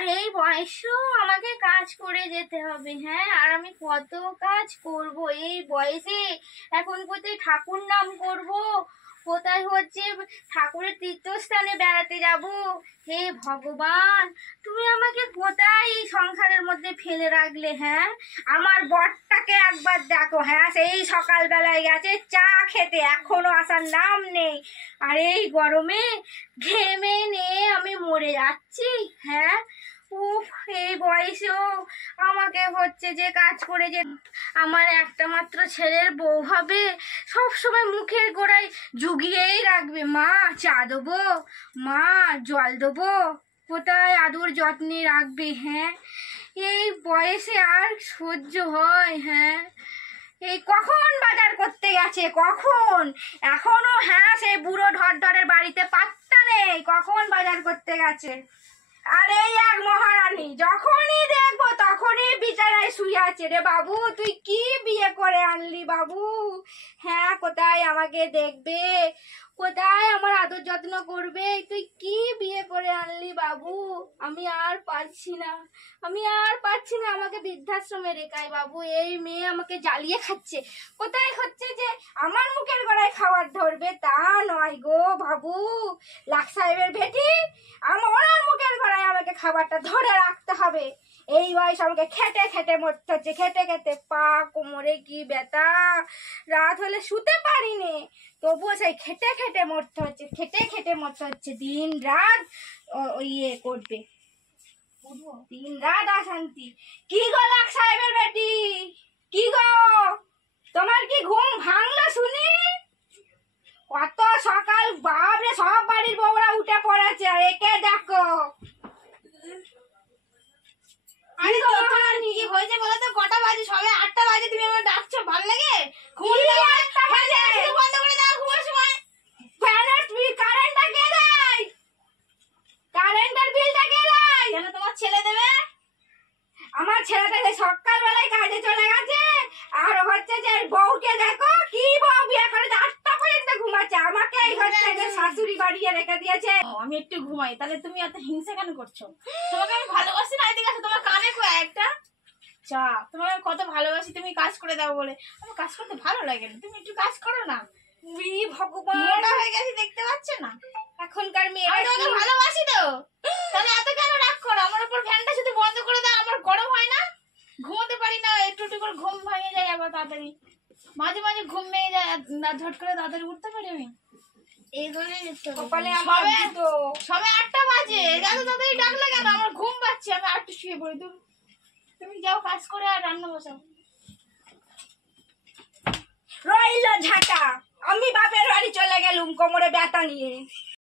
আর এই বয়সেও আমাকে কাজ করে যেতে হবে। হ্যাঁ, আর আমি কত কাজ করব এই বয়সে। এখন কোথায় ঠাকুর নাম করব, কোথায় হচ্ছে ঠাকুরের তীর্থস্থানে বেড়াতে যাব। হে ভগবান, তুমি আমাকে কোথায় এই সংসারের মধ্যে ফেলে রাখলে? হ্যাঁ, আমার বরটাকে একবার দেখো। হ্যাঁ, সেই সকালবেলায় গেছে চা খেতে, এখনো আসার নাম নেই। আর এই গরমে ঘেমে নিয়ে আমি মরে যাচ্ছি। হ্যাঁ, উফ, এই বয়সেও আমাকে হচ্ছে যে কাজ করে যে আমার একটা মাত্র ছেলের বউ হবে, সবসময় মুখের গোড়ায় জুগিয়েই রাখবে, মা চা দেবো, মা জল দেবো, কোথায় আদর যত্নে রাখবে। হ্যাঁ, এই বয়সে আর সহ্য হয়? হ্যাঁ, এই কখন বাজার করতে গেছে, কখন, এখনো হ্যাঁ সেই বুড়ো ঢরঢরের বাড়িতে পাত্তা নেই, কখন বাজার করতে গেছে। আর এই এক মহারানী, যখনই দেখবো তখনই বিছানায় শুয়ে আছে। রে বাবু, তুই কি বিয়ে করে আনলি বাবু? হ্যাঁ, কোথায় আমাকে দেখবে, কোথায় আমার আদর যত্ন করবে? তুই কি বিয়ে করে আনলি বাবু? আমি আর পারছি না, আমি আর পারছি না, আমাকে বৃদ্ধাশ্রমে রেখায় বাবু। এই মেয়ে আমাকে জ্বালিয়ে খাচ্ছে। কোথায় হচ্ছে যে আমার মুখের গড়ায় খাবার ধরবে, তা নয় গো বাবু। লাখ সাহেবের বেটি, ওনার মুখের গড়ায় আমাকে খাবারটা ধরে রাখতে হবে। এই বয়স আমাকে খেটে খেটে মরতে হচ্ছে, খেটে খেটে পা কোমরে কি ব্যথা, রাত হলে শুতে পারিনি, তবুও সেই খেটে খেটে মরতে হচ্ছে, খেটে খেটে মরতে হচ্ছে। দিন রাত ইয়ে করবে, দিন রাত অশান্তি। কি গো লাখ সাহেবের বেটি, কি গো, তোমার কি ঘুম ভাঙলো শুনি? কত সকাল, বাপরে, সব বাড়ির বউরা উঠে পড়েছে, আর একে দেখো। কি হয়েছে বলো তো? কটা বাজে? সবে 8টা বাজে, তুমি আমার ডাকছো? ভালো লাগে? বন্ধ করে দাও ঘুমার সময়। কারেন্টটা কে দেয়? কারেন্টের বিলটা কে দেয়? কেন তোমার ছেলে দেবে? আমার ছেলেটা সকালবেলায় কাজে চলে গেছে, আর হচ্ছে যে বউকে দেখো, কি বউ বিয়ে করে 8টা পর্যন্ত ঘুমাচ্ছে, আমাকে এই হচ্ছে যে শাশুড়ি বাড়িয়ে রেখে দিয়েছে। আমি একটু ঘুমাই, তাহলে তুমি এত হিংসা কেন করছো? তোমাকে আমি ভালোবাসি না? এদিকে আসো, তোমার কানে কো একটা চা। তোমাকে আমি কত ভালোবাসি, তুমি কাজ করে দাও বলে। আমার কাজ করতে ভালো লাগে না, তুমি একটু কাজ করো না। ভগবান, মোটা হয়ে গেছি, দেখতে পাচ্ছ না? এখনকার আমি মেয়েরা তোমাকে ভালোবাসি তো, তাহলে এত কেন রাগ করো? আমার উপর ফ্যানটা শুধু বন্ধ করে দাও, আমার গরম হয় না? ঘুমোতে পারি না, একটু একটু করে ঘুম ভেঙে যায় আবার তাড়াতাড়ি, মাঝে মাঝে ঘুম ভেঙে যায়, না ঝট করে তাড়াতাড়ি উঠতে পারি আমি। এই করে কপালে আমার তো সবে 8টা বাজে, এত তাড়াতাড়ি ডাকলে কেন? আমার ঘুম পাচ্ছে, আমি একটু শুয়ে পড়ি। তুমি যাও কাজ করে আর রান্না বসাও। রইল ঝাঁটা, আমি বাপের বাড়ি চলে গেলুম কোমরে ব্যথা নিয়ে।